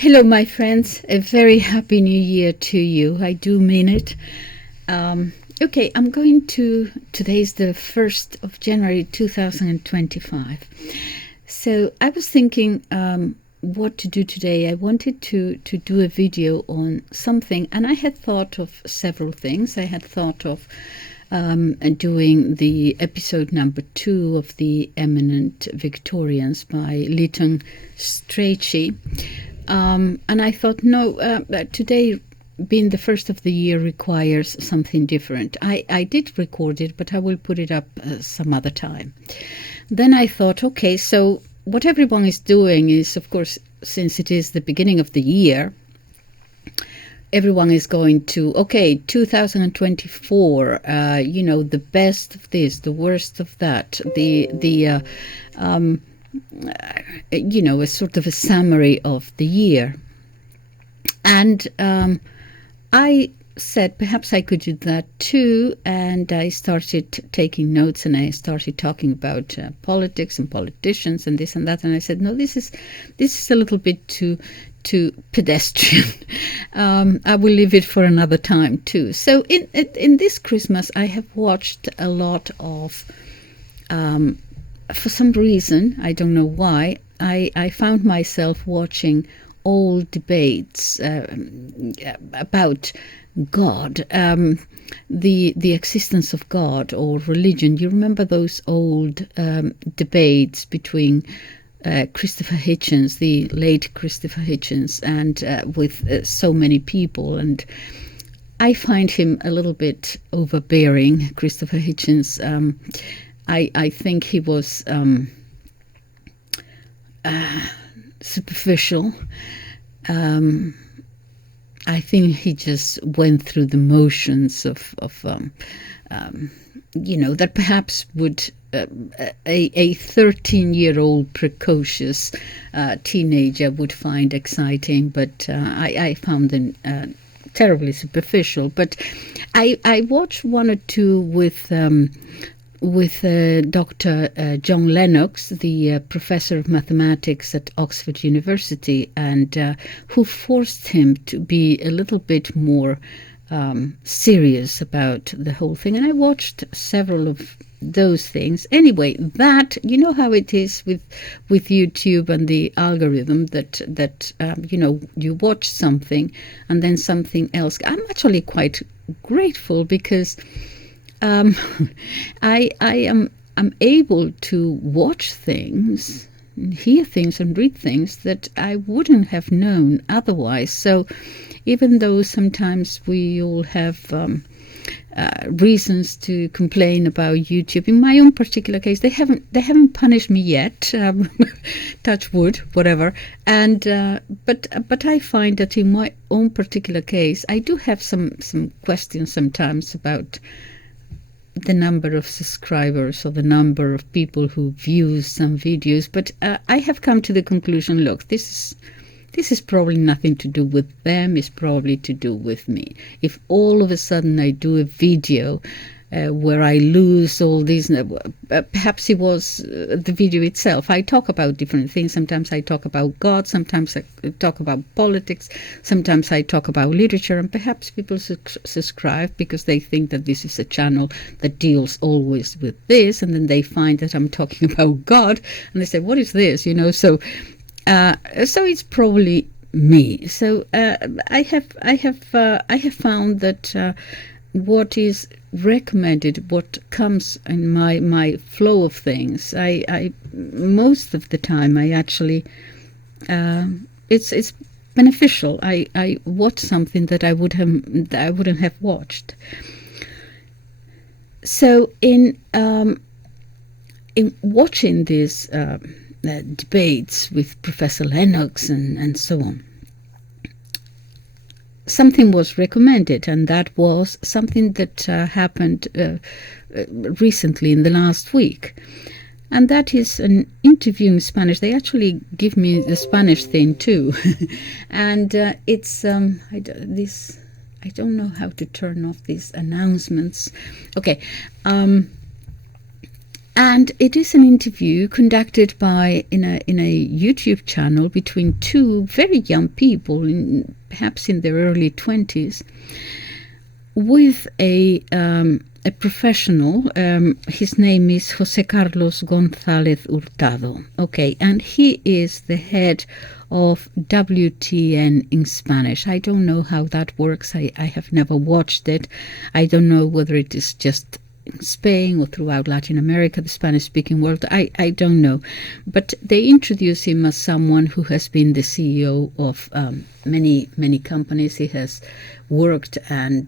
Hello, my friends. A very happy new year to you. I do mean it. Okay, today's the 1st of January 2025. So I was thinking what to do today. I wanted to do a video on something, and I had thought of several things. I had thought of doing the episode number 2 of The Eminent Victorians by Lytton Strachey. And I thought, no, today being the first of the year requires something different. I did record it, but I will put it up some other time. Then I thought, okay, so what everyone is doing is, of course, since it is the beginning of the year, everyone is going to, okay, 2024, the best of this, the worst of that, a sort of a summary of the year. And I said perhaps I could do that too, and I started taking notes, and I started talking about politics and politicians and this and that, and I said, no, this is a little bit too pedestrian. I will leave it for another time too. So in this Christmas I have watched a lot of for some reason, I don't know why, I found myself watching old debates about God, the existence of God or religion. You remember those old debates between Christopher Hitchens, the late Christopher Hitchens, and with so many people. And I find him a little bit overbearing, Christopher Hitchens. I think he was superficial. I think he just went through the motions of that perhaps would a 13-year-old precocious teenager would find exciting, but I found them terribly superficial. But I watched one or two with Dr. John Lennox, the professor of mathematics at Oxford University, and who forced him to be a little bit more serious about the whole thing. And I watched several of those things. Anyway, that, you know how it is with YouTube and the algorithm that you watch something and then something else. I'm actually quite grateful because I am able to watch things, hear things and read things that I wouldn't have known otherwise. So even though sometimes we all have reasons to complain about YouTube, in my own particular case, they haven't punished me yet. Touch wood, whatever. And but I find that in my own particular case, I do have some questions sometimes about the number of subscribers or the number of people who view some videos. But I have come to the conclusion, look, this is probably nothing to do with them, it's probably to do with me. If all of a sudden I do a video where I lose all these, perhaps it was the video itself. I talk about different things. Sometimes I talk about God, sometimes I talk about politics, sometimes I talk about literature, and perhaps people subscribe because they think that this is a channel that deals always with this, and then they find that I'm talking about God, and they say, what is this? So it's probably me. So I have found that what is recommended, what comes in my flow of things, I most of the time I actually it's beneficial. I watch something that I wouldn't have watched. So in watching these debates with Professor Lennox and so on, something was recommended, and that was something that happened recently in the last week, and that is an interview in Spanish. They actually give me the Spanish thing too, and it's I don't know how to turn off these announcements. Okay, And it is an interview conducted in a YouTube channel between two very young people, perhaps in their early 20s, with a professional. His name is Jose Carlos Gonzalez-Hurtado. Okay, and he is the head of EWTN in Spanish. I don't know how that works. I have never watched it. I don't know whether it is just in Spain or throughout Latin America, the Spanish-speaking world. I don't know. But they introduce him as someone who has been the CEO of many companies. He has worked and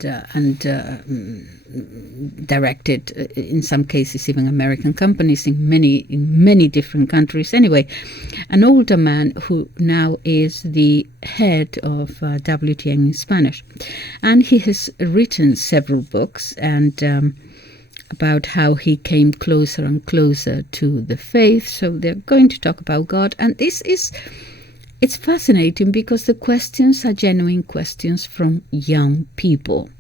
directed, in some cases, even American companies in many different countries. Anyway, an older man who now is the head of WTN in Spanish. And he has written several books and about how he came closer and closer to the faith. So they're going to talk about God. And it's fascinating because the questions are genuine questions from young people.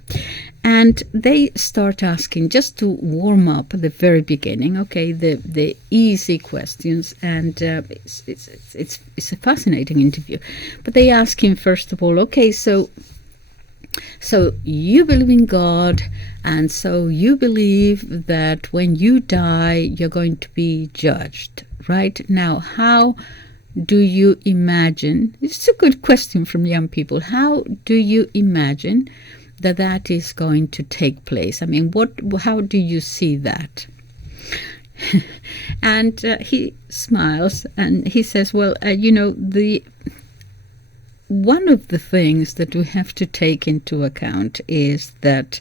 And they start asking, just to warm up at the very beginning, okay, the easy questions. And it's a fascinating interview. But they ask him, first of all, okay, so you believe in God, and so you believe that when you die, you're going to be judged, right? Now, how do you imagine, it's a good question from young people, how do you imagine that is going to take place? I mean, how do you see that? And he smiles and he says, well, one of the things that we have to take into account is that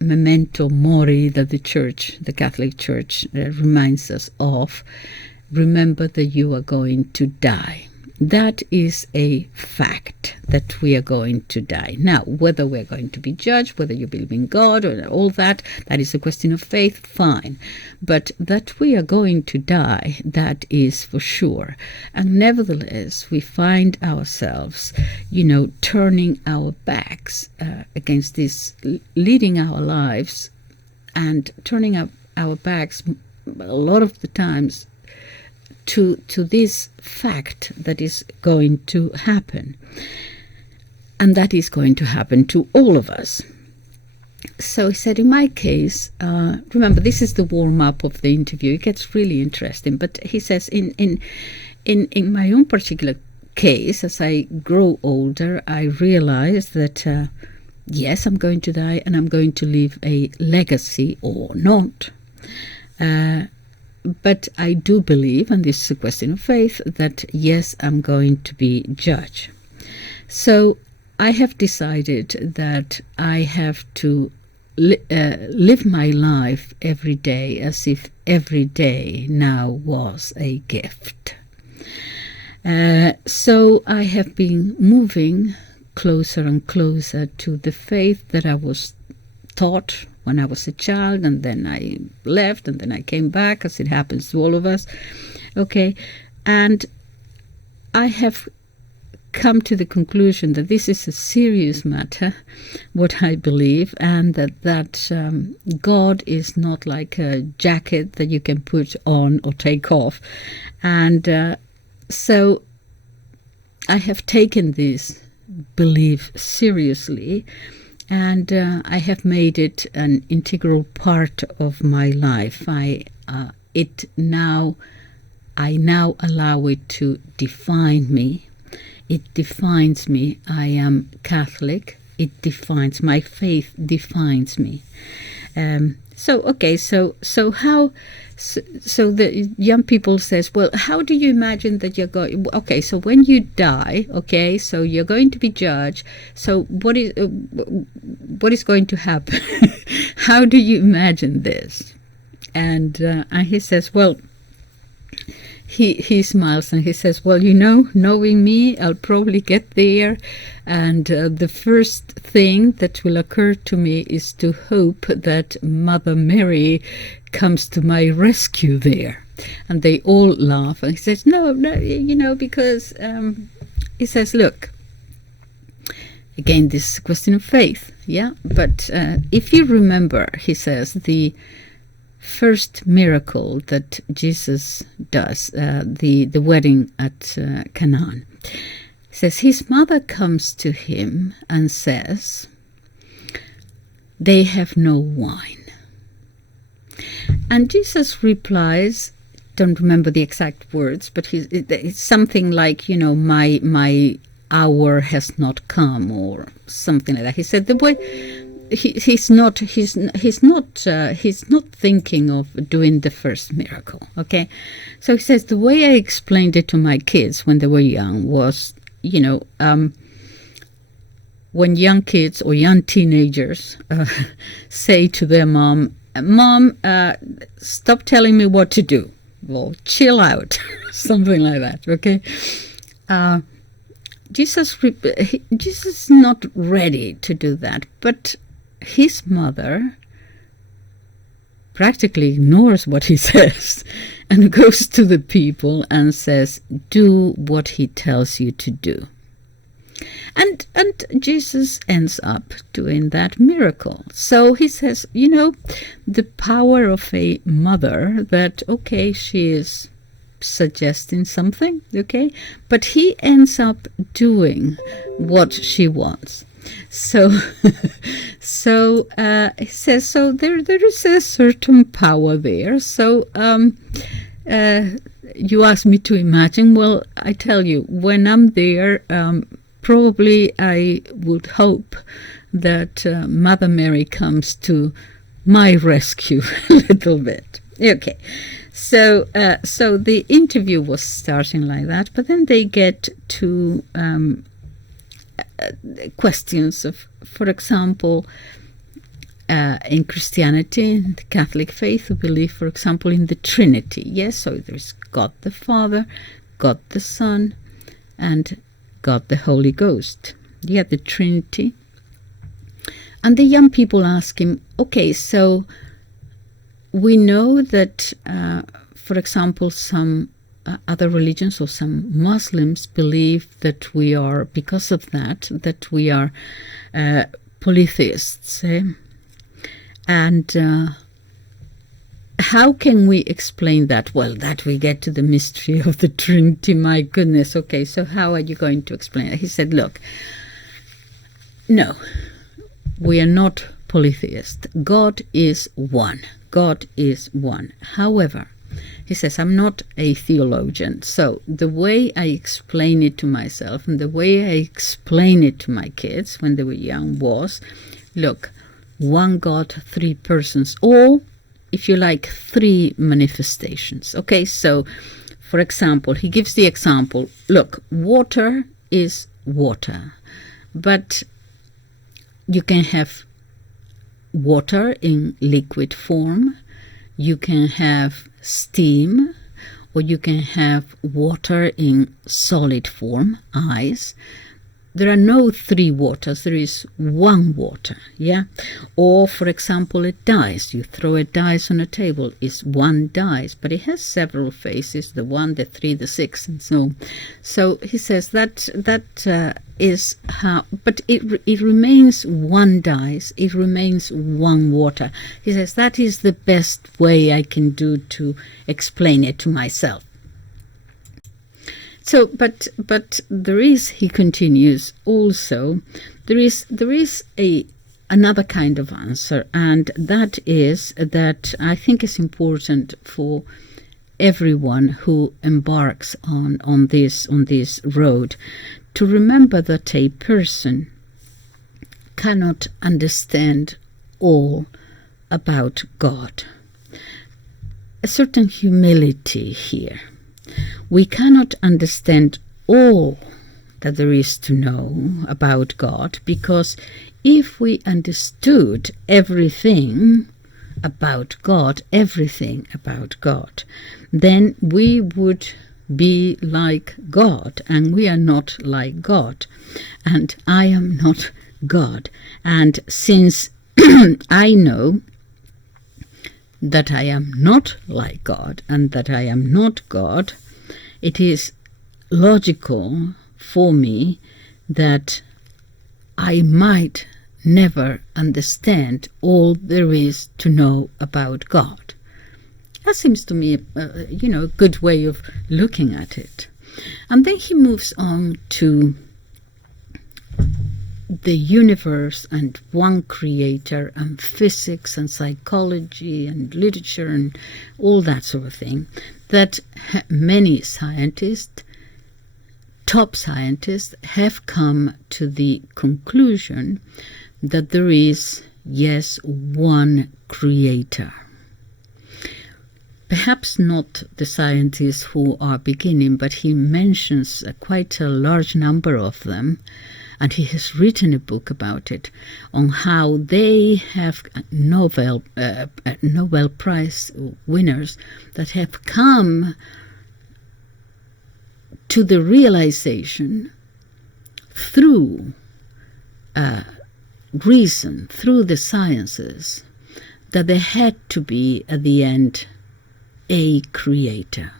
memento mori that the Catholic Church reminds us of. Remember that you are going to die. That is a fact, that we are going to die. Now, whether we're going to be judged, whether you believe in God or all that is a question of faith, fine. But that we are going to die, that is for sure. And nevertheless, we find ourselves, turning our backs against this, leading our lives and turning our backs a lot of the times to this fact that is going to happen. And that is going to happen to all of us. So he said, in my case, remember, this is the warm-up of the interview. It gets really interesting. But he says, in my own particular case, as I grow older, I realize that, yes, I'm going to die and I'm going to leave a legacy or not. But I do believe, and this is a question of faith, that yes, I'm going to be judged. So I have decided that I have to live my life every day as if every day now was a gift. So I have been moving closer and closer to the faith that I was taught when I was a child, and then I left, and then I came back, as it happens to all of us. Okay, and I have come to the conclusion that this is a serious matter, what I believe, and that God is not like a jacket that you can put on or take off. And so I have taken this belief seriously, and I have made it an integral part of my life. I now allow it to define me. It defines me. I am Catholic. It defines my faith. Defines me. So the young people says, well, how do you imagine that you're going? Okay, so when you die, okay, so you're going to be judged. So what is going to happen? How do you imagine this? And he says, well, he smiles and he says, well, knowing me, I'll probably get there. And the first thing that will occur to me is to hope that Mother Mary comes to my rescue there. And they all laugh. And he says, no, because he says, look, again, this is a question of faith. Yeah. But if you remember, he says, the first miracle that Jesus does, the wedding at Canaan. It says, his mother comes to him and says, they have no wine. And Jesus replies, don't remember the exact words, but it's something like, my hour has not come, or something like that. He said the way he's not thinking of doing the first miracle. Okay, so he says the way I explained it to my kids when they were young was, when young kids or young teenagers say to their mom, stop telling me what to do. Well, chill out, something like that. Okay, Jesus is not ready to do that, but his mother practically ignores what he says and goes to the people and says, do what he tells you to do. And Jesus ends up doing that miracle. So he says, the power of a mother, that, okay, she is suggesting something, okay, but he ends up doing what she wants. So he says, so there is a certain power there. So you asked me to imagine. Well, I tell you, when I'm there, probably I would hope that Mother Mary comes to my rescue a little bit. Okay, so the interview was starting like that, but then they get to questions of, for example, in Christianity, the Catholic faith, we believe, for example, in the Trinity. Yes, so there's God the Father, God the Son, and God the Holy Ghost. Yeah, the Trinity. And the young people ask him, okay, so we know that, for example, some other religions or some Muslims believe that we are, because of that we are polytheists. And how can we explain that? Well, that we get to the mystery of the Trinity. My goodness. Okay, so how are you going to explain it? He said, look, no, we are not polytheist. God is one. God is one. However, he says, I'm not a theologian, so the way I explain it to myself and the way I explain it to my kids when they were young was, look, one God, three persons, or, if you like, three manifestations. Okay, so, for example, he gives the example, look, water is water, but you can have water in liquid form, you can have steam, or you can have water in solid form, ice. There are no three waters, there is one water, yeah? Or, for example, a dice. You throw a dice on a table, it's one dice, but it has several faces, the 1, the 3, the 6, and so on. So he says that is how, but it remains one dice, it remains one water. He says that is the best way I can do to explain it to myself. So, but there is, he continues, also, there is another kind of answer, and that is that I think is important for everyone who embarks on this road to remember that a person cannot understand all about God. A certain humility here. We cannot understand all that there is to know about God, because if we understood everything about God, then we would be like God, and we are not like God, and I am not God. And since I know that I am not like God and that I am not God, it is logical for me that I might never understand all there is to know about God. That seems to me, a good way of looking at it. And then he moves on to the universe and one creator and physics and psychology and literature and all that sort of thing, that many scientists, top scientists, have come to the conclusion that there is, yes, one creator. Perhaps not the scientists who are beginning, but he mentions quite a large number of them, and he has written a book about it, on how they have Nobel Prize winners that have come to the realization through reason, through the sciences, that there had to be, at the end, a creator.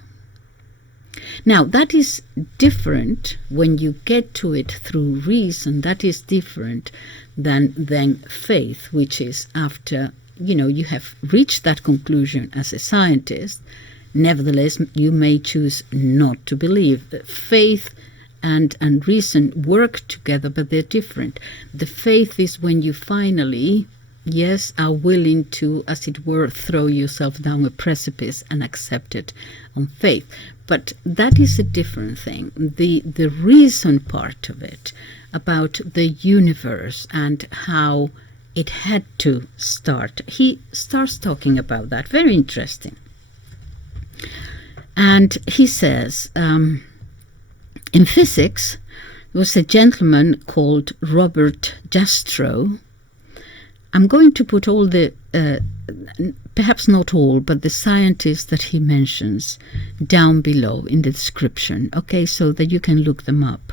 Now, that is different when you get to it through reason. That is different than faith, which is after, you have reached that conclusion as a scientist. Nevertheless, you may choose not to believe. Faith and reason work together, but they're different. The faith is when you finally, yes, are willing to, as it were, throw yourself down a precipice and accept it on faith. But that is a different thing. The reason part of it, about the universe and how it had to start, he starts talking about that. Very interesting. And he says, in physics, there was a gentleman called Robert Jastrow. I'm going to put all the, perhaps not all, but the scientists that he mentions down below in the description, okay, so that you can look them up,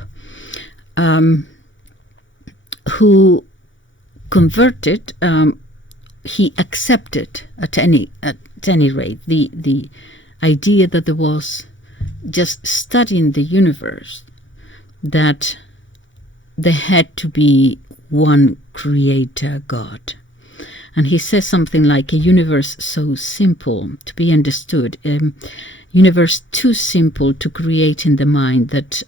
who converted, he accepted at any rate the idea that there was, just studying the universe, that there had to be one creator, God. And he says something like, a universe so simple to be understood, a universe too simple to create in the mind that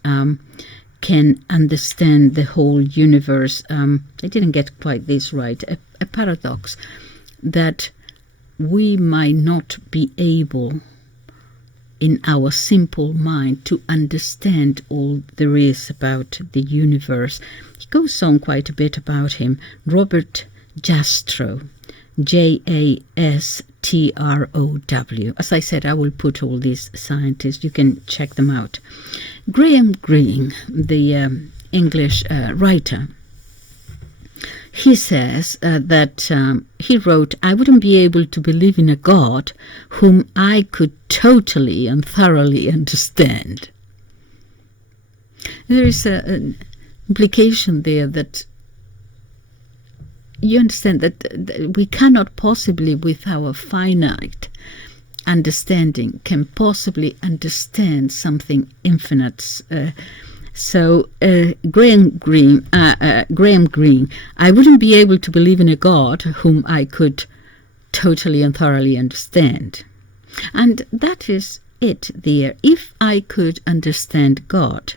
can understand the whole universe. I didn't get quite this right. A paradox that we might not be able in our simple mind to understand all there is about the universe. He goes on quite a bit about him. Robert Jastrow, Jastrow. As I said, I will put all these scientists, you can check them out. Graham Greene, the English writer, he says that he wrote, I wouldn't be able to believe in a God whom I could totally and thoroughly understand. There is an implication there that you understand that we cannot possibly, with our finite understanding, can possibly understand something infinite. So Graham Greene, I wouldn't be able to believe in a God whom I could totally and thoroughly understand. And that is it there. If I could understand God,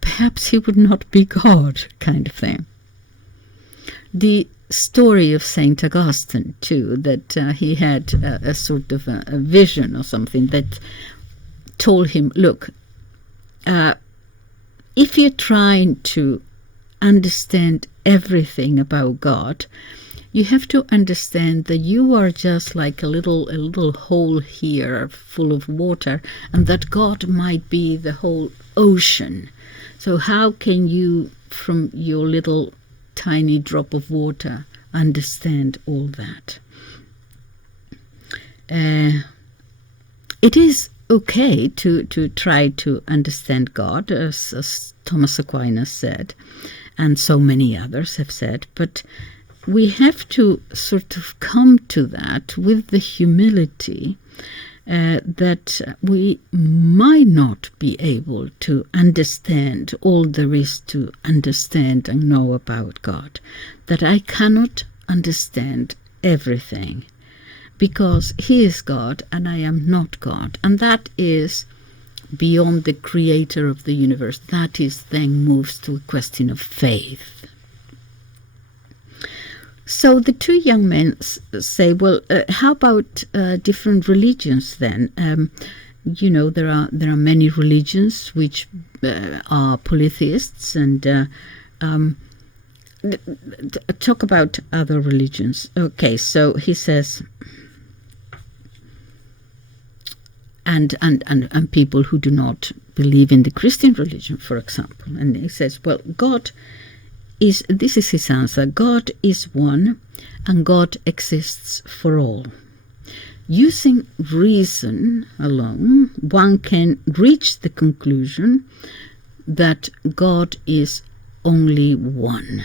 perhaps he would not be God, kind of thing. The story of St. Augustine, too, that he had a sort of a vision or something that told him, look, if you're trying to understand everything about God, you have to understand that you are just like a little hole here full of water, and that God might be the whole ocean. So how can you, from your little tiny drop of water, understand all that? It is okay to try to understand God, as Thomas Aquinas said, and so many others have said, but we have to sort of come to that with the humility that we might not be able to understand all there is to understand and know about God, that I cannot understand everything, because he is God and I am not God. And that is beyond the creator of the universe. That is then moves to a question of faith. So the two young men say, well, how about different religions then? There are many religions which are polytheists, and talk about other religions. Okay, so he says, and people who do not believe in the Christian religion, for example. And he says, well, this is his answer, God is one and God exists for all. Using reason alone, one can reach the conclusion that God is only one,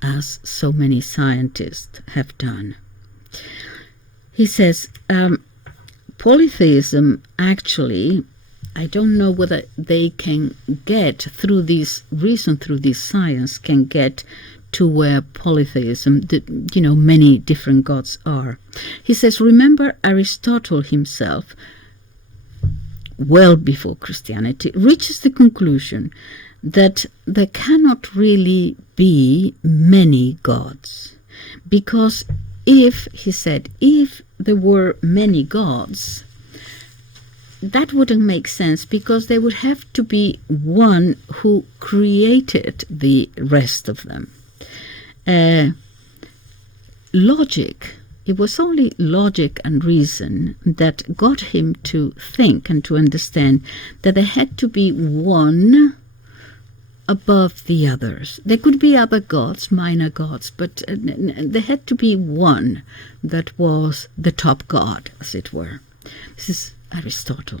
as so many scientists have done. He says, polytheism actually, I don't know whether they can get through this reason, through this science, can get to where polytheism, many different gods are. He says, remember Aristotle himself, well before Christianity, reaches the conclusion that there cannot really be many gods. Because if there were many gods, that wouldn't make sense, because there would have to be one who created the rest of them. Logic, it was only logic and reason that got him to think and to understand that there had to be one above the others. There could be other gods, minor gods, but there had to be one that was the top god, as it were. This is Aristotle.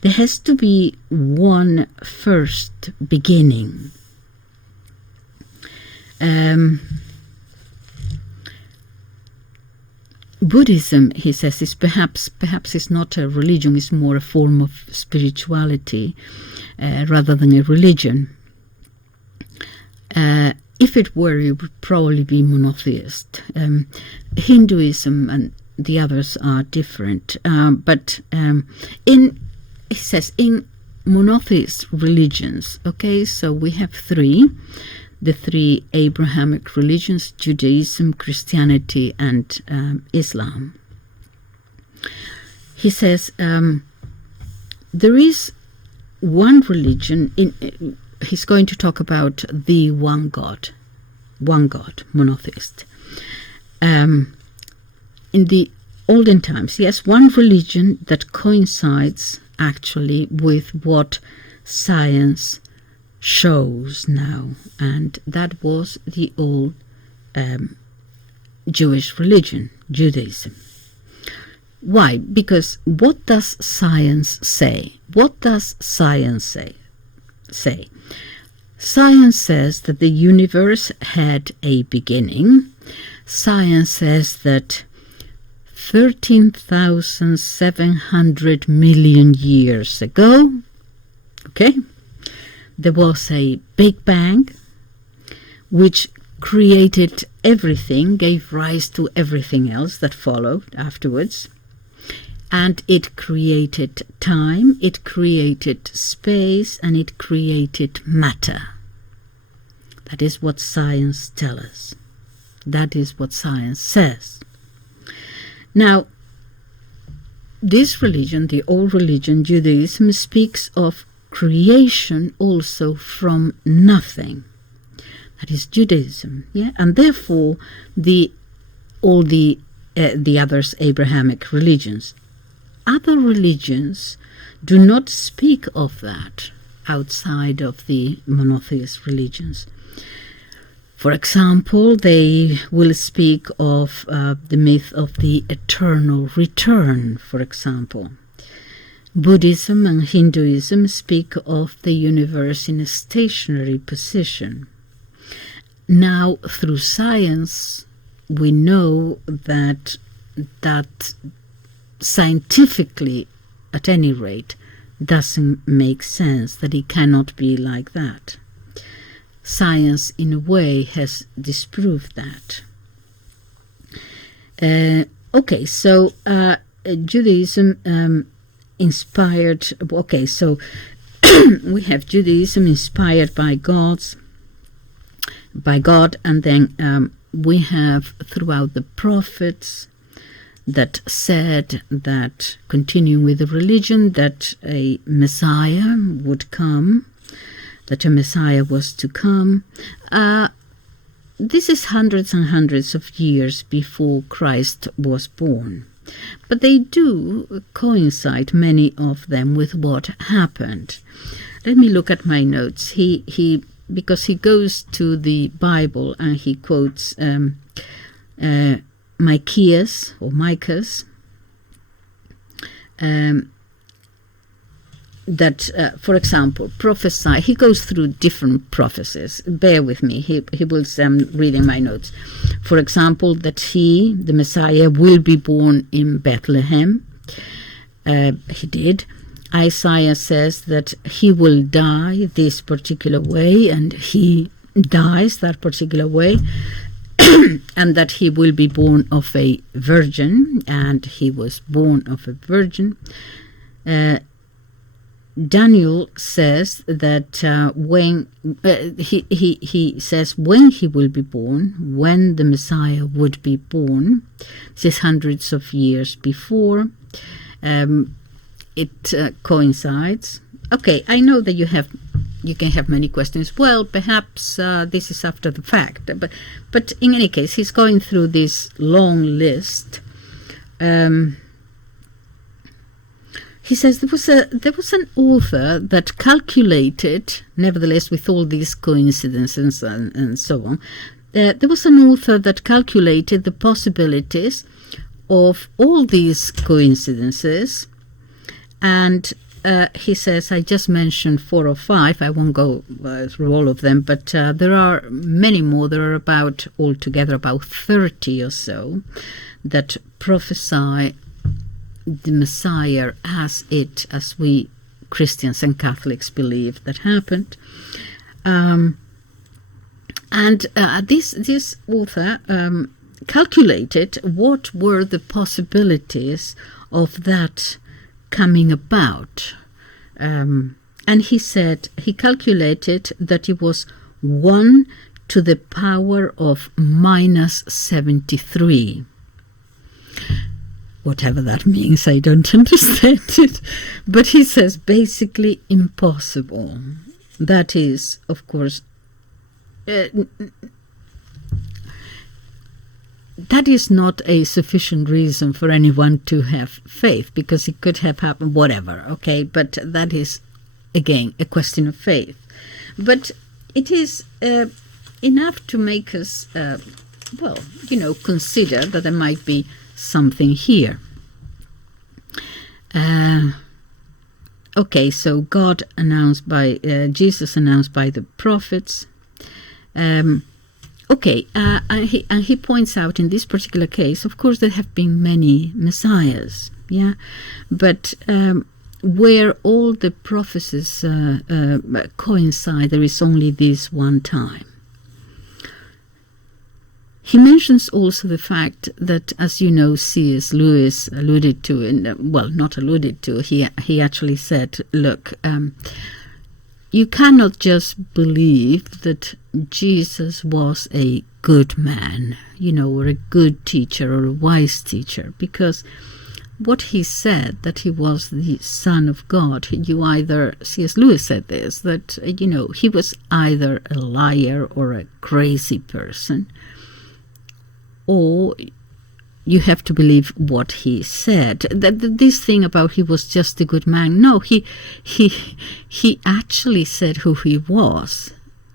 There has to be one first beginning. Buddhism, he says, is perhaps is not a religion, it's more a form of spirituality rather than a religion. If it were, it would probably be monotheist. Hinduism and the others are different, but he says in monotheist religions, okay, so we have the three Abrahamic religions: Judaism, Christianity, and Islam. He says there is one religion. He's going to talk about the one God, monotheist. In the olden times, yes, one religion that coincides actually with what science shows now, and that was the old Jewish religion, Judaism. Why? Because what does science say? What does science say? Science says that the universe had a beginning. Science says that 13,700 million years ago, okay, there was a Big Bang which created everything, gave rise to everything else that followed afterwards. And it created time, it created space, and it created matter. That is what science tells us. That is what science says. Now, this religion, the old religion, Judaism, speaks of creation also from nothing. That is Judaism, yeah, and therefore all the others Abrahamic religions. Other religions do not speak of that outside of the monotheist religions. For example, they will speak of the myth of the eternal return, for example. Buddhism and Hinduism speak of the universe in a stationary position. Now, through science, we know that scientifically, at any rate, doesn't make sense, that it cannot be like that. Science, in a way, has disproved that. Okay, so Judaism inspired. Okay, so we have Judaism inspired by God, and then we have throughout the prophets that said that, continuing with the religion, that a Messiah would come, that a Messiah was to come. This is hundreds and hundreds of years before Christ was born. But they do coincide, many of them, with what happened. Let me look at my notes. Because he goes to the Bible and he quotes Micaias, that, for example, prophesy. He goes through different prophecies. Bear with me. He was reading my notes. For example, that the Messiah, will be born in Bethlehem. He did. Isaiah says that he will die this particular way, and he dies that particular way, and that he will be born of a virgin, and he was born of a virgin. Daniel says that when he says when he will be born, when the Messiah would be born. This is hundreds of years before. It coincides. Okay, I know that you can have many questions. Well, perhaps this is after the fact, but in any case, he's going through this long list. He says there was an author that calculated, nevertheless, with all these coincidences and so on, there was an author that calculated the possibilities of all these coincidences. And he says, I just mentioned 4 or 5. I won't go through all of them, but there are many more. There are altogether about 30 or so that prophesy the Messiah as we Christians and Catholics believe that happened. This author calculated what were the possibilities of that coming about, and he said he calculated that it was 1 to the power of -73. Whatever that means, I don't understand it, but he says basically impossible. That is, of course, that is not a sufficient reason for anyone to have faith, because it could have happened, whatever, okay? But that is, again, a question of faith. But it is enough to make us, consider that there might be something here. Okay, so Jesus announced by the prophets. And he points out in this particular case, of course, there have been many messiahs, yeah, but where all the prophecies coincide, there is only this one time. He mentions also the fact that, as you know, C.S. Lewis alluded to, not alluded to, he actually said, look, you cannot just believe that Jesus was a good man, or a good teacher or a wise teacher, because what he said, that he was the Son of God, C.S. Lewis said this, that, he was either a liar or a crazy person, or you have to believe what he said. This thing about he was just a good man, no, he actually said who he was.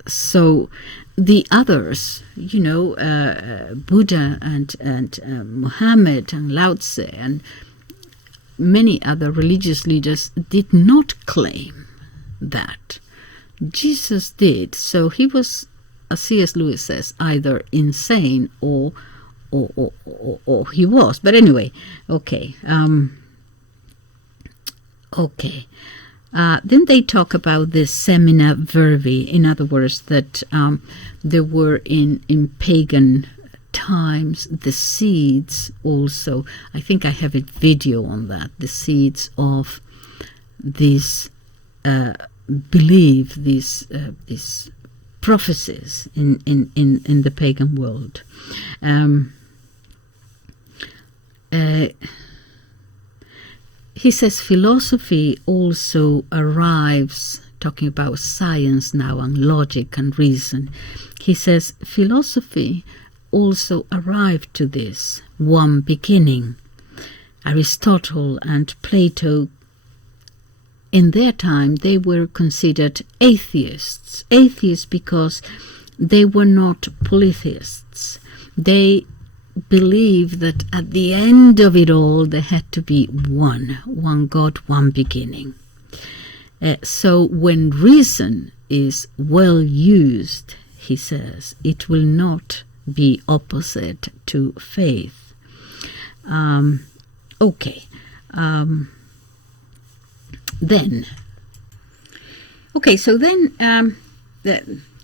So the others, Buddha and Muhammad and Lao Tse and many other religious leaders did not claim that. Jesus did. So he was, as C.S. Lewis says, either insane or he was. But anyway, okay. Then they talk about the semina verbi, in other words, that there were in pagan times the seeds also, I think I have a video on that, the seeds of this belief, these prophecies in the pagan world. He says philosophy also arrives, talking about science now and logic and reason. He says philosophy also arrived to this one beginning. Aristotle and Plato, in their time, they were considered atheists. Atheists because they were not polytheists. They believed that at the end of it all, there had to be one God, one beginning. So when reason is well used, he says, it will not be opposite to faith.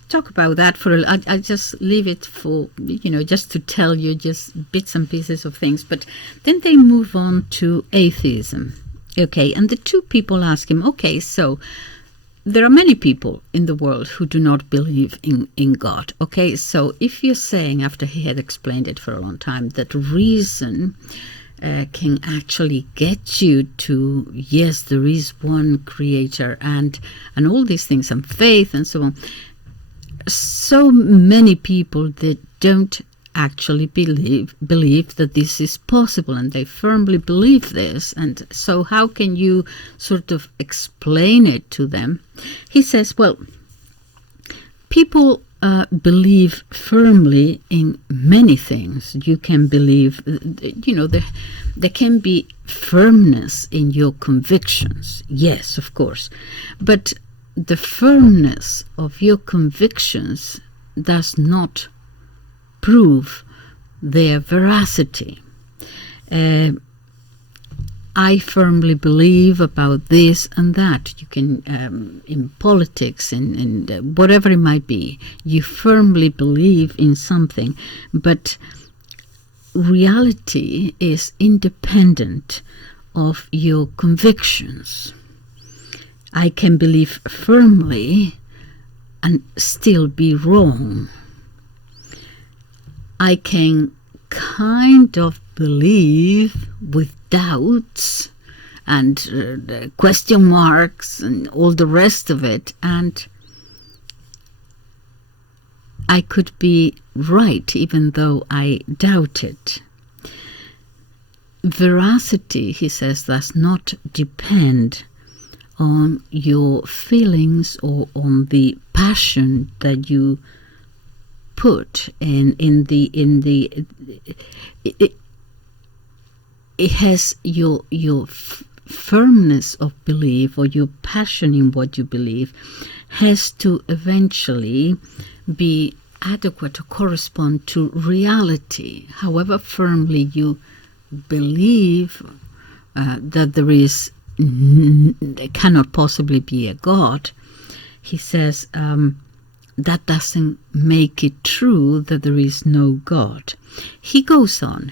Talk about that for I just leave it for, just to tell you just bits and pieces of things. But then they move on to atheism. Okay, and the two people ask him, okay, so there are many people in the world who do not believe in God. Okay, so if you're saying, after he had explained it for a long time, that reason can actually get you to, yes, there is one creator and all these things, and faith and so on. So many people that don't actually believe that this is possible, and they firmly believe this, and so how can you sort of explain it to them? He says, well, people believe firmly in many things. You can believe, there can be firmness in your convictions, yes, of course, but the firmness of your convictions does not prove their veracity. I firmly believe about this and that. You can, in politics, in whatever it might be, you firmly believe in something, but reality is independent of your convictions. I can believe firmly and still be wrong. I can kind of believe with doubts and question marks and all the rest of it, and I could be right even though I doubt it. Veracity, he says, does not depend on your feelings or on the passion that you put it has your firmness of belief, or your passion in what you believe has to eventually be adequate to correspond to reality. However firmly you believe that there cannot possibly be a God, he says, that doesn't make it true that there is no God. He goes on.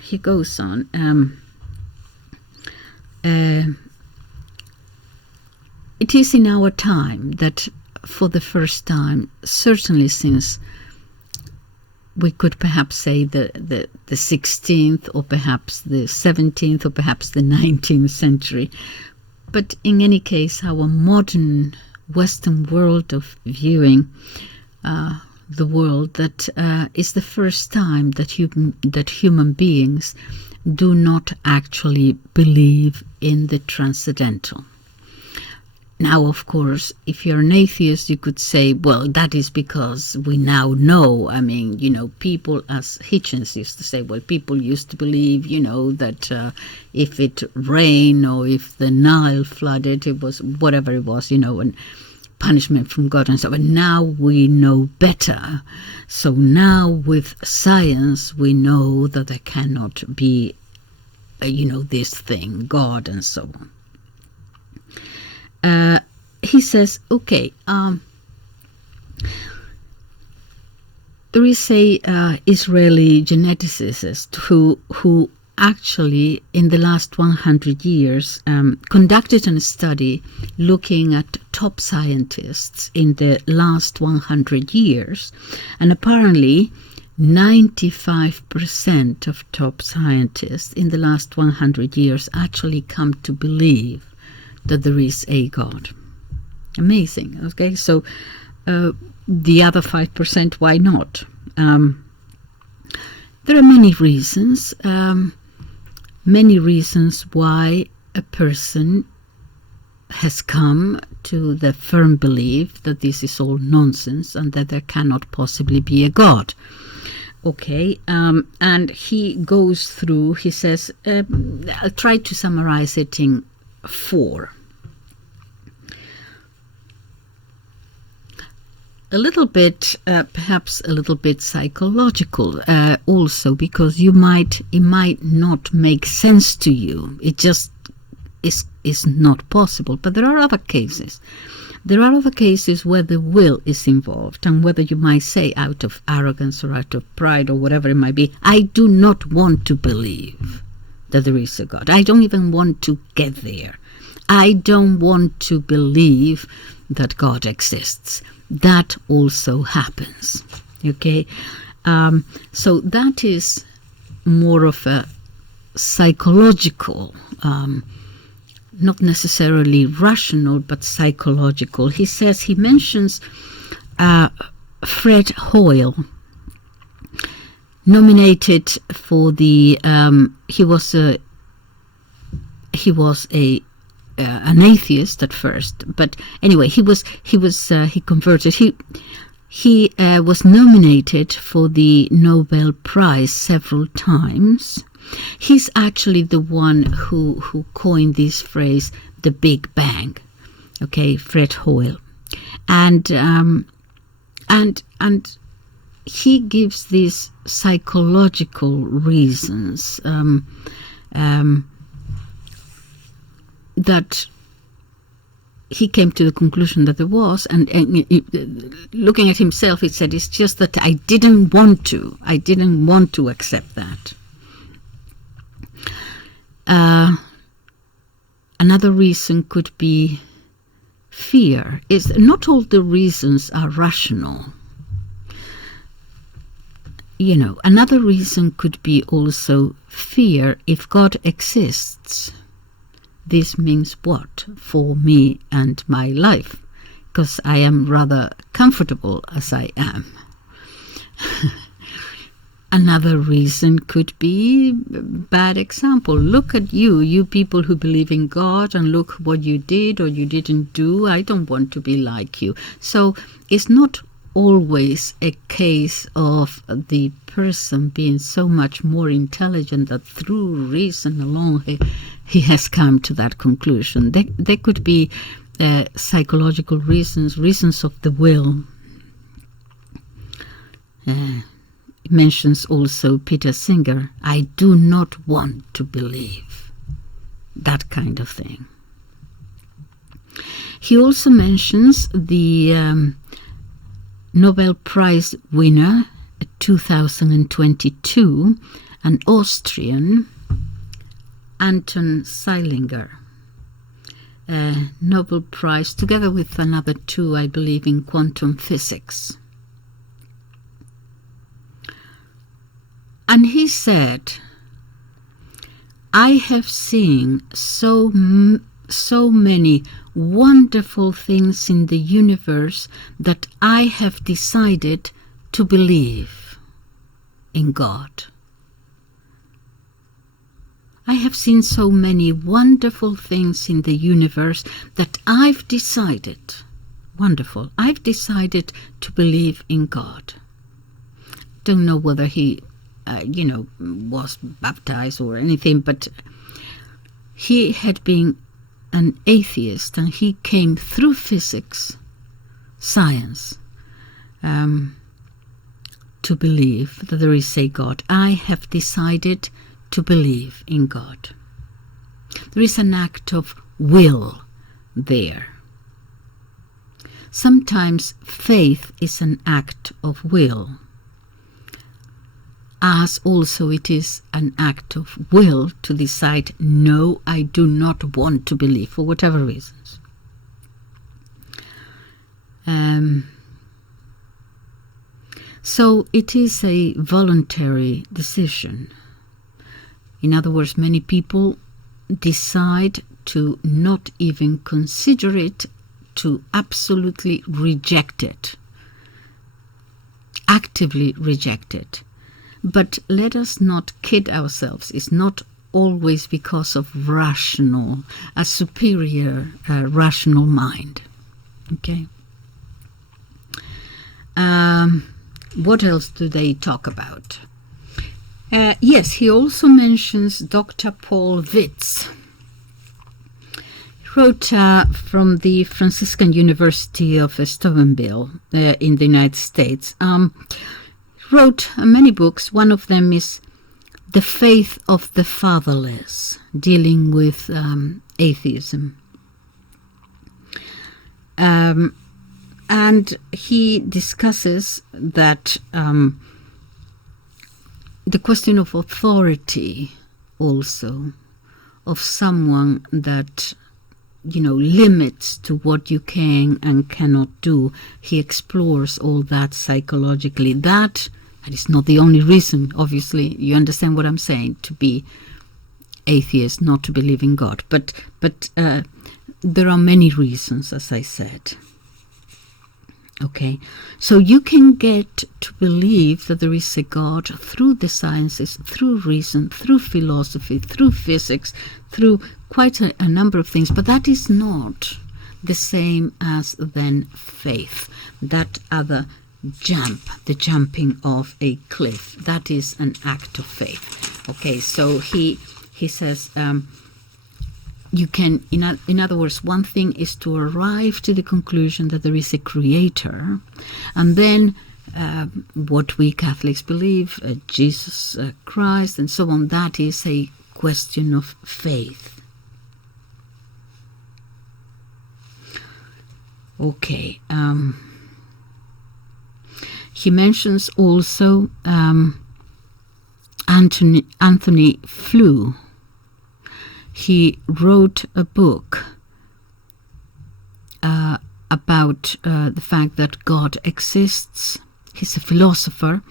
It is in our time that for the first time, certainly since we could perhaps say the 16th or perhaps the 17th or perhaps the 19th century, but in any case, our modern Western world of viewing the world, that is the first time that human beings do not actually believe in the transcendental. Now, of course, if you're an atheist, you could say, well, that is because we now know. I mean, people, as Hitchens used to say, well, people used to believe, that if it rained or if the Nile flooded, it was whatever it was, and punishment from God and so on. But now we know better. So now with science, we know that there cannot be, this thing, God and so on. He says, okay, There is a Israeli geneticist who actually in the last 100 years conducted a study looking at top scientists in the last 100 years, and apparently 95% of top scientists in the last 100 years actually come to believe that there is a God. Amazing. Okay, so the other 5%, why not? There are many reasons why a person has come to the firm belief that this is all nonsense and that there cannot possibly be a God. Okay, and he goes through, he says, I'll try to summarize it in 4. A little bit, perhaps a little bit psychological also, because it might not make sense to you. It just is not possible. But there are other cases. There are other cases where the will is involved, and whether you might say out of arrogance or out of pride or whatever it might be, I do not want to believe that there is a God. I don't even want to get there. I don't want to believe that God exists. That also happens. Okay, so that is more of a psychological, not necessarily rational, but psychological. He mentions Fred Hoyle, nominated for the. He was an atheist at first, but anyway, he converted. He was nominated for the Nobel Prize several times. He's actually the one who coined this phrase, the Big Bang. Okay, Fred Hoyle, and he gives these psychological reasons that he came to the conclusion that there was, and looking at himself, he said, it's just that I didn't want to accept that. Another reason could be fear. Is not all the reasons are rational. You know, another reason could be also fear. If God exists, this means what for me and my life? Because I am rather comfortable as I am. Another reason could be bad example. Look at you people who believe in God, and look what you did or you didn't do. I don't want to be like you. So it's not always a case of the person being so much more intelligent that through reason alone he has come to that conclusion. There could be psychological reasons of the will. It mentions also Peter Singer, I do not want to believe. That kind of thing. He also mentions the Nobel Prize winner 2022, an Austrian, Anton Zeilinger, Nobel Prize, together with another 2, I believe, in quantum physics. And he said, I have seen so many wonderful things in the universe that I have decided to believe in God. I have seen so many wonderful things in the universe that I've decided to believe in God. Don't know whether he was baptized or anything, but he had been an atheist, and he came through physics, science, to believe that there is a God. I have decided to believe in God. There is an act of will there. Sometimes faith is an act of will. as also it is an act of will to decide, no, I do not want to believe, for whatever reasons. So it is a voluntary decision. In other words, many people decide to not even consider it, to absolutely reject it, actively reject it. But let us not kid ourselves. It's not always because of a superior rational mind. Okay. What else do they talk about? Yes, he also mentions Dr. Paul Vitz. He wrote from the Franciscan University of Steubenville in the United States. Wrote many books. One of them is The Faith of the Fatherless, dealing with atheism. And he discusses that the question of authority also, of someone that, limits to what you can and cannot do. He explores all that psychologically. That is not the only reason, obviously. You understand what I'm saying, to be atheist, not to believe in God. But there are many reasons, as I said. Okay, so you can get to believe that there is a God through the sciences, through reason, through philosophy, through physics, through quite a number of things, but that is not the same as then faith. That other the jumping off a cliff, that is an act of faith. Okay, so he says, you can, in other words, one thing is to arrive to the conclusion that there is a creator, and then what we Catholics believe, Jesus Christ, and so on, that is a question of faith. Okay. He mentions also Anthony Flew. He wrote a book about the fact that God exists. He's a philosopher,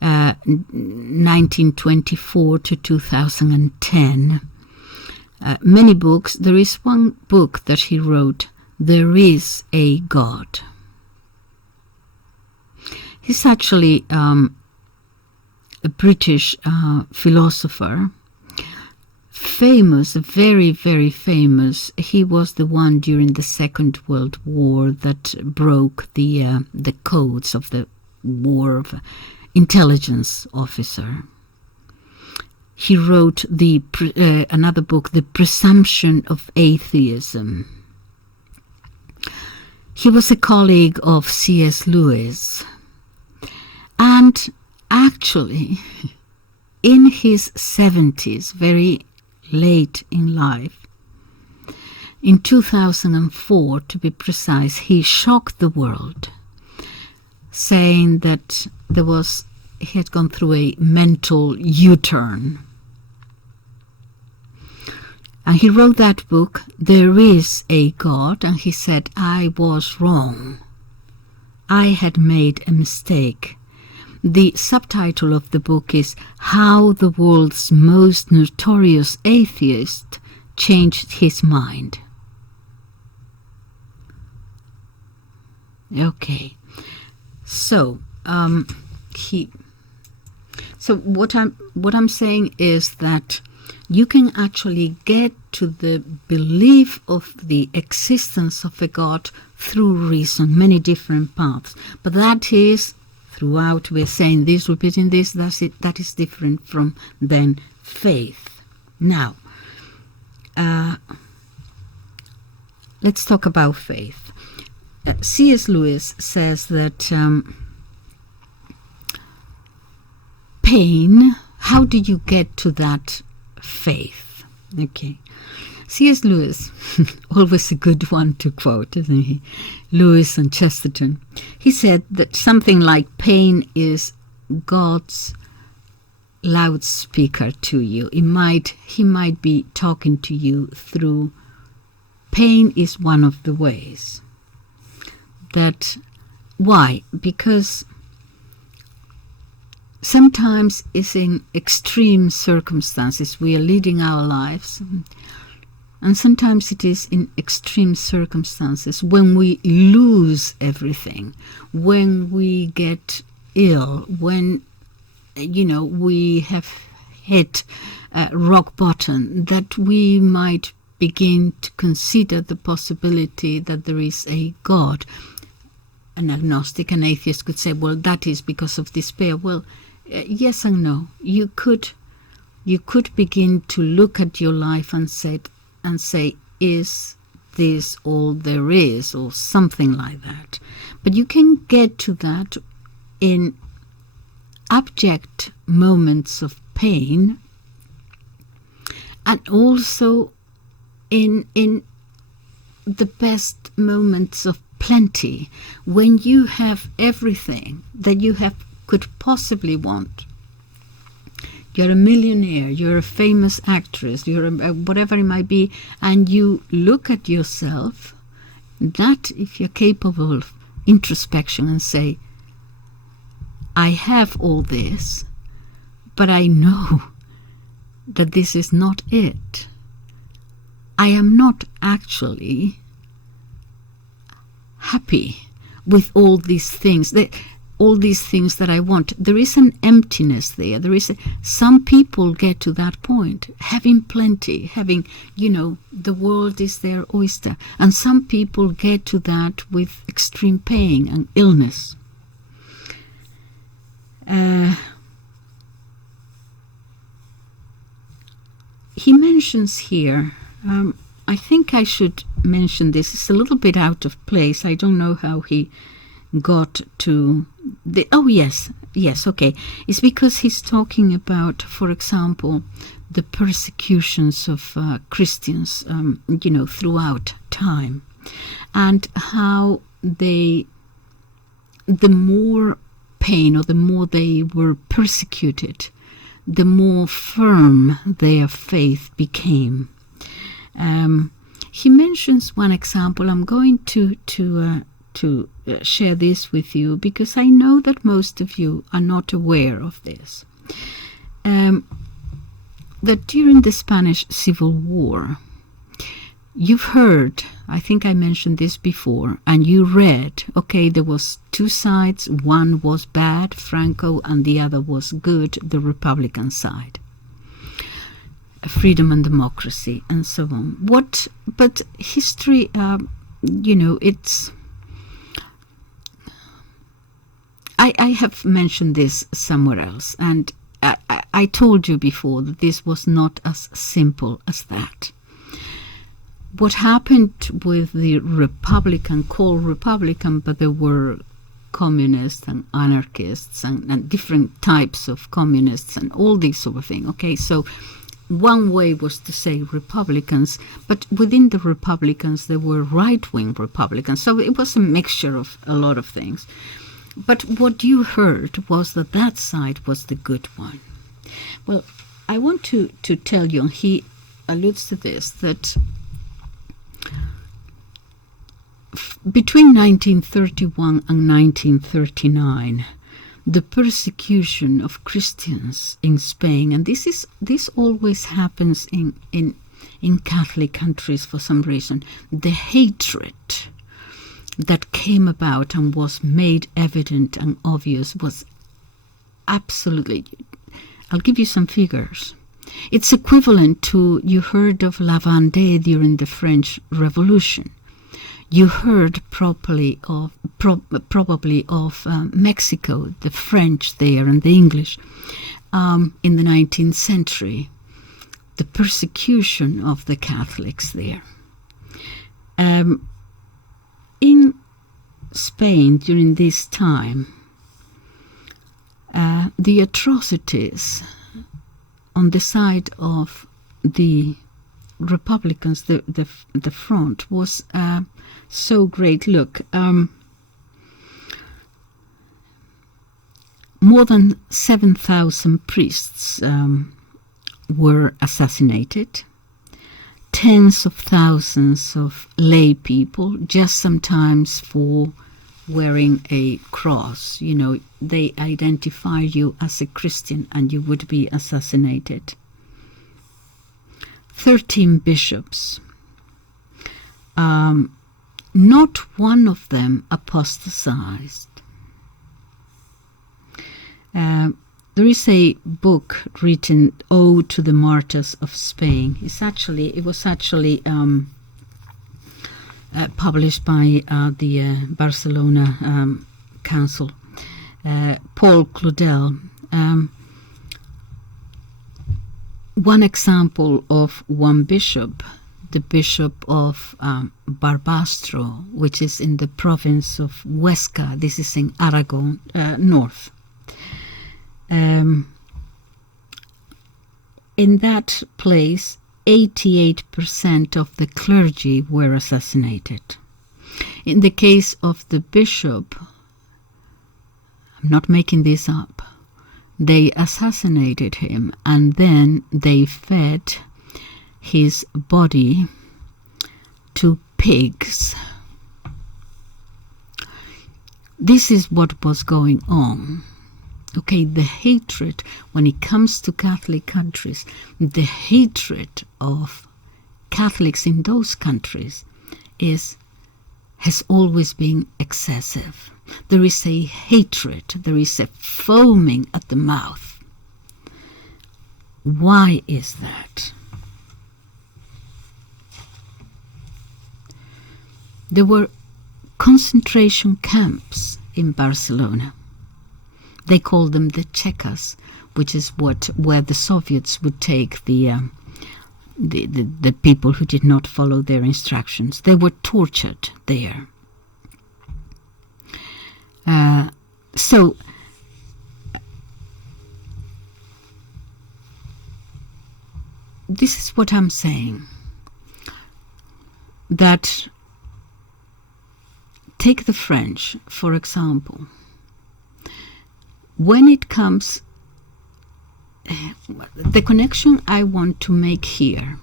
1924 to 2010. Many books. There is one book that he wrote, There is a God. He's actually a British philosopher, famous, very, very famous. He was the one during the Second World War that broke the codes of the war of intelligence officer. He wrote another book, The Presumption of Atheism. He was a colleague of C.S. Lewis. And actually, in his 70s, very late in life, in 2004 to be precise, he shocked the world, saying that he had gone through a mental U-turn. And he wrote that book, There is a God, and he said, I was wrong. I had made a mistake. The subtitle of the book is How the World's Most Notorious Atheist Changed His Mind. Okay, so what I'm saying is that you can actually get to the belief of the existence of a God through reason, many different paths, but that is throughout we're saying this, repeating this, that's it, that is different from then faith. Now, let's talk about faith. C.S. Lewis says that pain, how do you get to that faith? Okay. C.S. Lewis, always a good one to quote, isn't he? Lewis and Chesterton. He said that something like pain is God's loudspeaker to you. He might be talking to you through pain is one of the ways. Why? Because sometimes it's in extreme circumstances we are leading our lives, and sometimes it is in extreme circumstances when we lose everything, when we get ill, when we have hit rock bottom, that we might begin to consider the possibility that there is a God. An agnostic, an atheist could say, well, that is because of despair. Well, yes and no. You could begin to look at your life and say, is this all there is, or something like that. But you can get to that in abject moments of pain, and also in the best moments of plenty, when you have everything that you could possibly want. You're a millionaire, you're a famous actress, you're whatever it might be, and you look at yourself, that if you're capable of introspection and say, I have all this, but I know that this is not it. I am not actually happy with all these things that I want. There is an emptiness there. Some people get to that point, having plenty, having, the world is their oyster. And some people get to that with extreme pain and illness. He mentions here, I think I should mention this, it's a little bit out of place. I don't know how he got to yes, okay. It's because he's talking about, for example, the persecutions of Christians, throughout time, and how the more pain, or the more they were persecuted, the more firm their faith became. He mentions one example. I'm going to share this with you because I know that most of you are not aware of this. That during the Spanish Civil War, you've heard, I think I mentioned this before, and you read, okay, there was two sides. One was bad, Franco, and the other was good, the Republican side. Freedom and democracy, and so on. But history, it's... I have mentioned this somewhere else, and I told you before that this was not as simple as that. What happened with the Republican, called Republican, but there were communists and anarchists and different types of communists and all these sort of things. Okay, so one way was to say Republicans, but within the Republicans there were right-wing Republicans, so it was a mixture of a lot of things. But what you heard was that side was the good one. Well, I want to tell you, and he alludes to this, that between 1931 and 1939, the persecution of Christians in Spain, and this always happens in Catholic countries for some reason, the hatred that came about and was made evident and obvious was absolutely... I'll give you some figures. It's equivalent to, you heard of La Vendée during the French Revolution. You heard probably of Mexico, the French there and the English in the 19th century, the persecution of the Catholics there. In Spain during this time, the atrocities on the side of the Republicans, the front, was so great. Look, more more than 7,000 priests were assassinated. Tens of thousands of lay people, just sometimes for wearing a cross. You know, they identify you as a Christian and you would be assassinated. 13 bishops. Not one of them apostatized. There is a book written, Ode to the Martyrs of Spain. It was actually published by the Barcelona Council, Paul Claudel. One example of one bishop, the Bishop of Barbastro, which is in the province of Huesca. This is in Aragon, north. In that place, 88% of the clergy were assassinated. In the case of the bishop, I'm not making this up, they assassinated him and then they fed his body to pigs. This is what was going on. Okay, the hatred, when it comes to Catholic countries, the hatred of Catholics in those countries has always been excessive. There is a hatred, there is a foaming at the mouth. Why is that? There were concentration camps in Barcelona. They called them the Checas, which is where the Soviets would take the people who did not follow their instructions. They were tortured there. So this is what I'm saying, that take the French, for example. When it comes, the connection I want to make here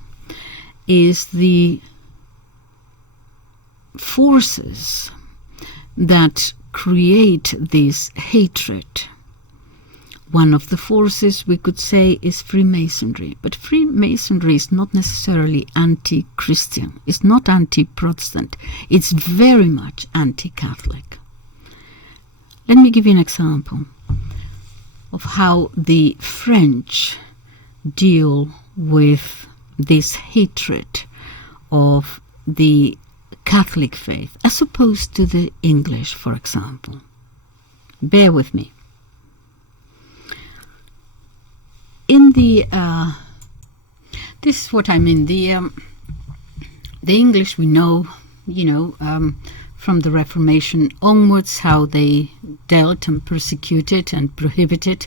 is the forces that create this hatred. One of the forces we could say is Freemasonry, but Freemasonry is not necessarily anti-Christian, it's not anti-Protestant, it's very much anti-Catholic. Let me give you an example of how the French deal with this hatred of the Catholic faith, as opposed to the English, for example. Bear with me. In the this is what I mean. The English, we know, from the Reformation onwards, how they dealt and persecuted and prohibited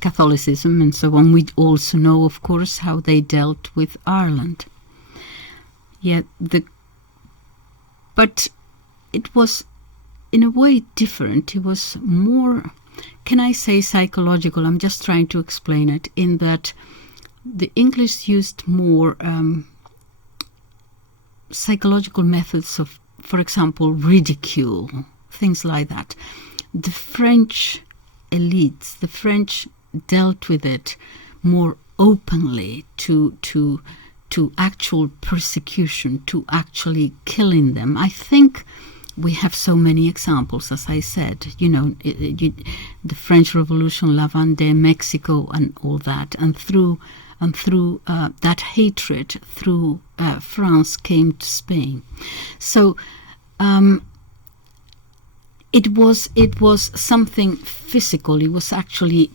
Catholicism and so on. We also know, of course, how they dealt with Ireland. But it was in a way different. It was more, can I say, psychological? I'm just trying to explain it, in that the English used more psychological methods of, for example, ridicule, things like that. The French elites, the French dealt with it more openly, to actual persecution, to actually killing them. I think we have so many examples, as I said, the French Revolution, La Vendée, Mexico, and all that, and through that hatred, through France came to Spain. So it was something physical. It was actually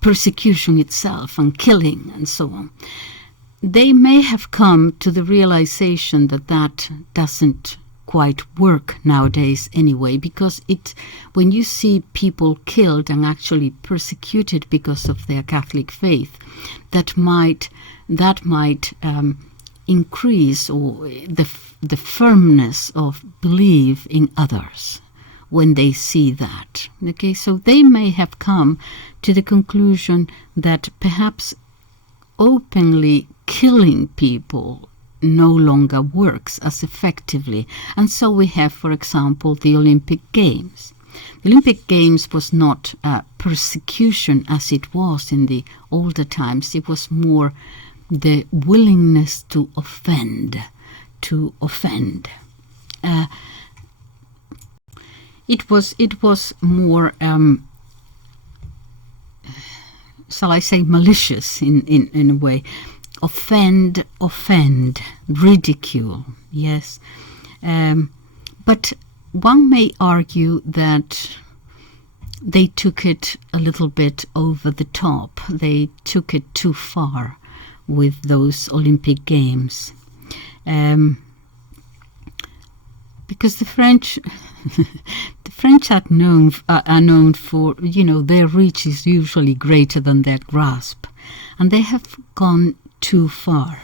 persecution itself and killing and so on. They may have come to the realization that that doesn't quite work nowadays anyway, because when you see people killed and actually persecuted because of their Catholic faith, that might increase or the firmness of belief in others, when they see that. Okay, so they may have come to the conclusion that perhaps openly killing people no longer works as effectively. And so we have, for example, the Olympic Games. The Olympic Games was not persecution as it was in the older times. It was more the willingness to offend. It was more, shall I say, malicious in a way. Offend, ridicule, yes. But one may argue that they took it a little bit over the top. They took it too far with those Olympic Games. Because the French are known for, their reach is usually greater than their grasp. And they have gone too far.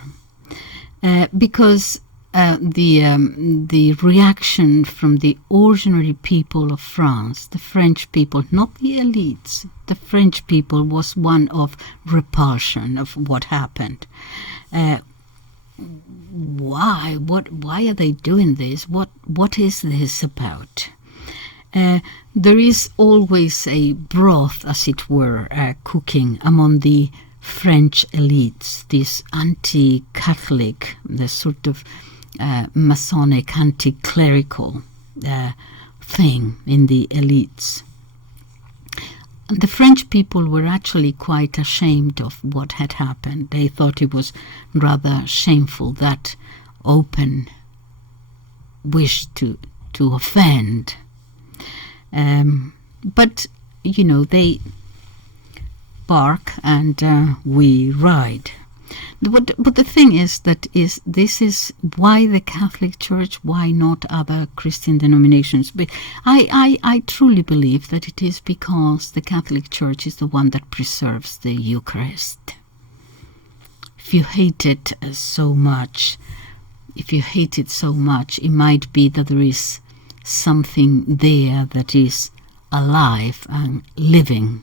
Because the reaction from the ordinary people of France, the French people, not the elites, the French people, was one of repulsion of what happened. Why? Why are they doing this? What is this about? There is always a broth, as it were, cooking among the French elites, this anti-Catholic, the sort of Masonic, anti-clerical thing in the elites. And the French people were actually quite ashamed of what had happened. They thought it was rather shameful, that open wish to offend. But, they bark and we ride. But the thing is this is why the Catholic Church, why not other Christian denominations? But I truly believe that it is because the Catholic Church is the one that preserves the Eucharist. If you hate it so much, it might be that there is something there that is alive and living.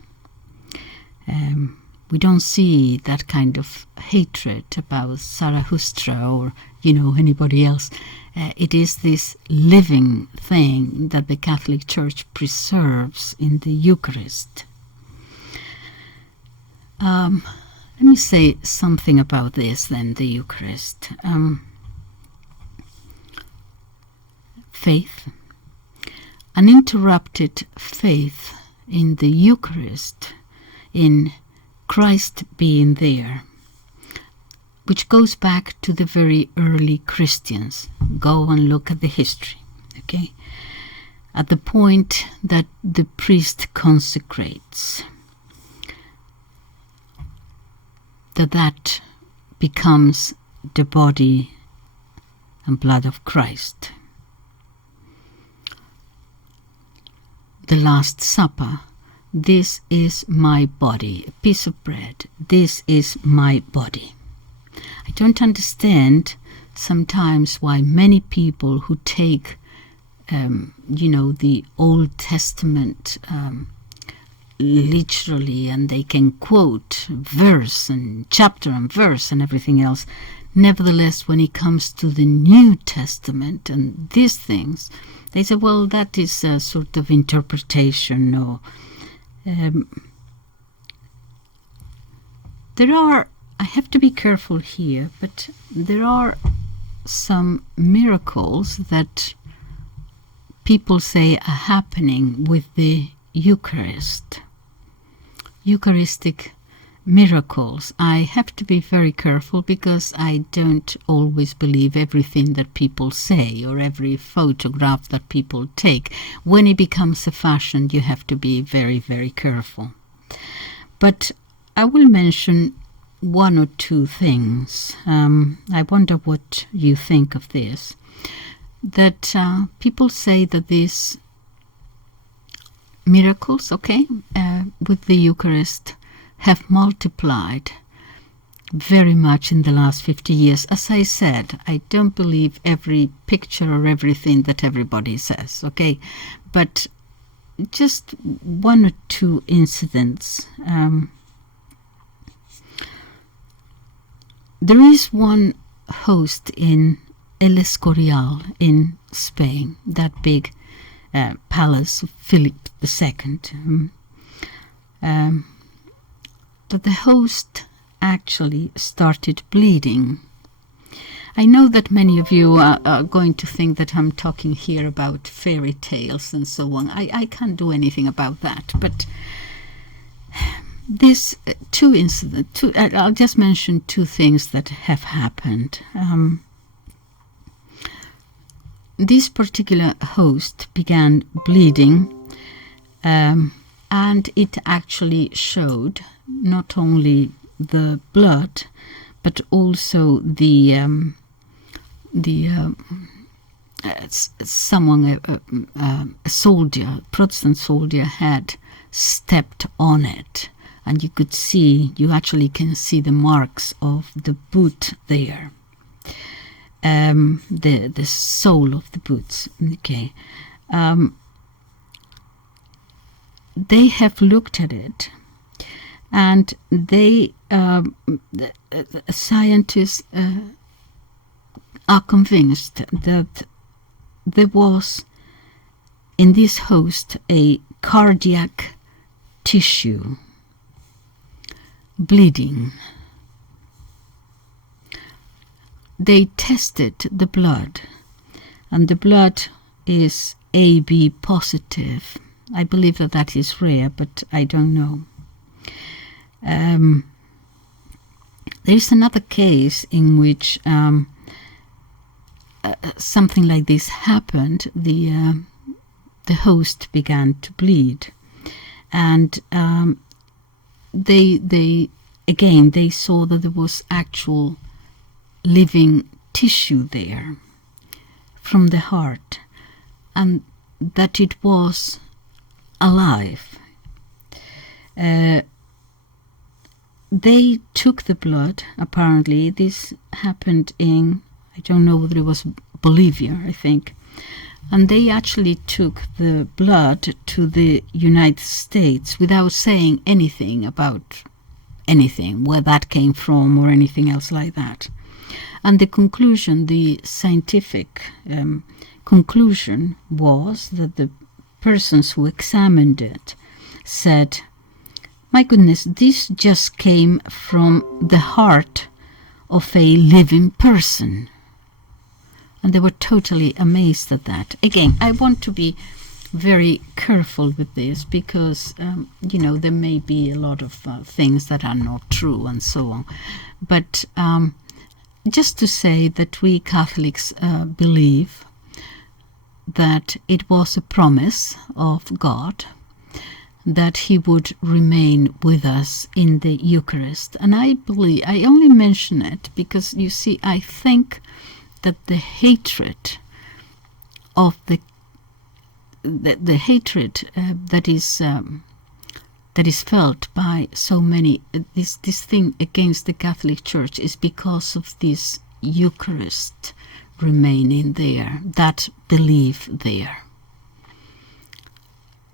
We don't see that kind of hatred about Zarathustra or, anybody else. It is this living thing that the Catholic Church preserves in the Eucharist. Let me say something about this then, the Eucharist. Faith. Uninterrupted faith in the Eucharist, in Christ being there, which goes back to the very early Christians. Go and look at the history, okay? At the point that the priest consecrates, that becomes the body and blood of Christ. The Last Supper. This is my body, a piece of bread. This is my body. I don't understand sometimes why many people who take, the Old Testament literally, and they can quote verse and chapter and verse and everything else. Nevertheless, when it comes to the New Testament and these things, they say, well, that is a sort of interpretation or I have to be careful here, but there are some miracles that people say are happening with the Eucharist. Eucharistic miracles. I have to be very careful because I don't always believe everything that people say or every photograph that people take. When it becomes a fashion, you have to be very, very careful. But I will mention one or two things. I wonder what you think of this. That people say that these miracles, with the Eucharist, have multiplied very much in the last 50 years. As I said, I don't believe every picture or everything that everybody says, okay? But just one or two incidents. There is one host in El Escorial in Spain, that big palace of Philip II, that the host actually started bleeding. I know that many of you are going to think that I'm talking here about fairy tales and so on. I can't do anything about that, but these two incidents, I'll just mention two things that have happened. This particular host began bleeding, and it actually showed not only the blood, but also someone, a soldier, Protestant soldier, had stepped on it, and you actually can see the marks of the boot there, the sole of the boots. Okay, they have looked at it, and the scientists are convinced that there was in this host a cardiac tissue bleeding. They tested the blood, and the blood is AB positive. I believe that is rare, but I don't know. There is another case in which something like this happened. The host began to bleed, and they saw that there was actual living tissue there from the heart, and that it was alive. They took the blood, apparently. This happened in, I don't know whether it was Bolivia, I think. And they actually took the blood to the United States without saying anything about anything, where that came from or anything else like that. And the conclusion, the scientific conclusion, was that the persons who examined it said, "My goodness, this just came from the heart of a living person." And they were totally amazed at that. Again, I want to be very careful with this because, there may be a lot of things that are not true and so on. But just to say that we Catholics believe that it was a promise of God that he would remain with us in the Eucharist. And I only mention it because, you see, I think that the hatred of the hatred that is felt by so many, this thing against the Catholic Church, is because of this Eucharist remaining there, that belief there.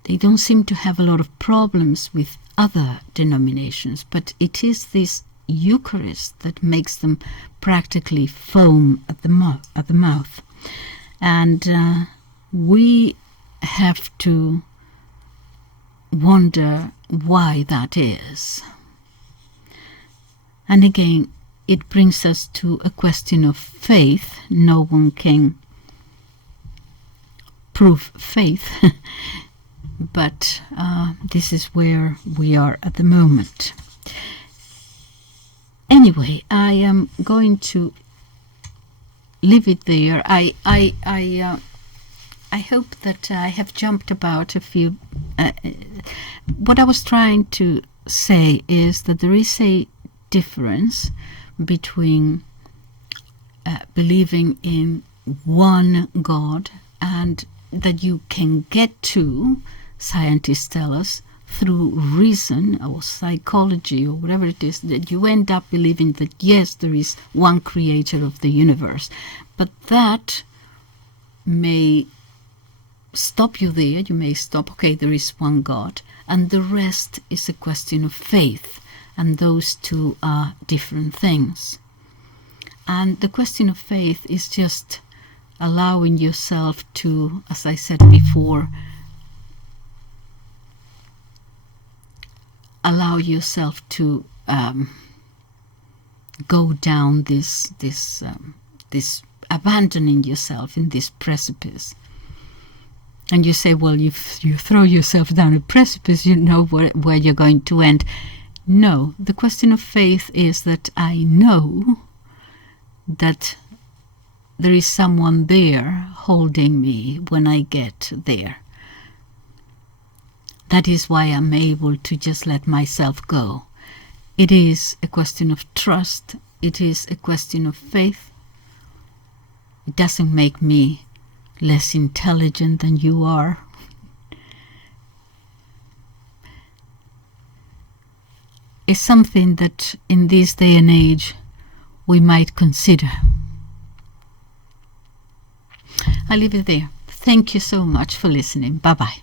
They don't seem to have a lot of problems with other denominations, but it is this Eucharist that makes them practically foam at the mouth. And we have to wonder why that is. And again, it brings us to a question of faith. No one can prove faith, but this is where we are at the moment. Anyway, I am going to leave it there. I hope that I have jumped about a few. What I was trying to say is that there is a difference between believing in one God, and that you can get to, scientists tell us, through reason or psychology or whatever it is, that you end up believing that yes, there is one creator of the universe. But that may stop you there. You may stop, okay, there is one God, and the rest is a question of faith, and those two are different things. And the question of faith is just allowing yourself to, as I said before, allow yourself to go down this abandoning yourself in this precipice. And you say, well, if you throw yourself down a precipice, you know where you're going to end. No, the question of faith is that I know that there is someone there holding me when I get there. That is why I'm able to just let myself go. It is a question of trust. It is a question of faith. It doesn't make me less intelligent than you are. It's something that in this day and age we might consider. I'll leave it there. Thank you so much for listening. Bye-bye.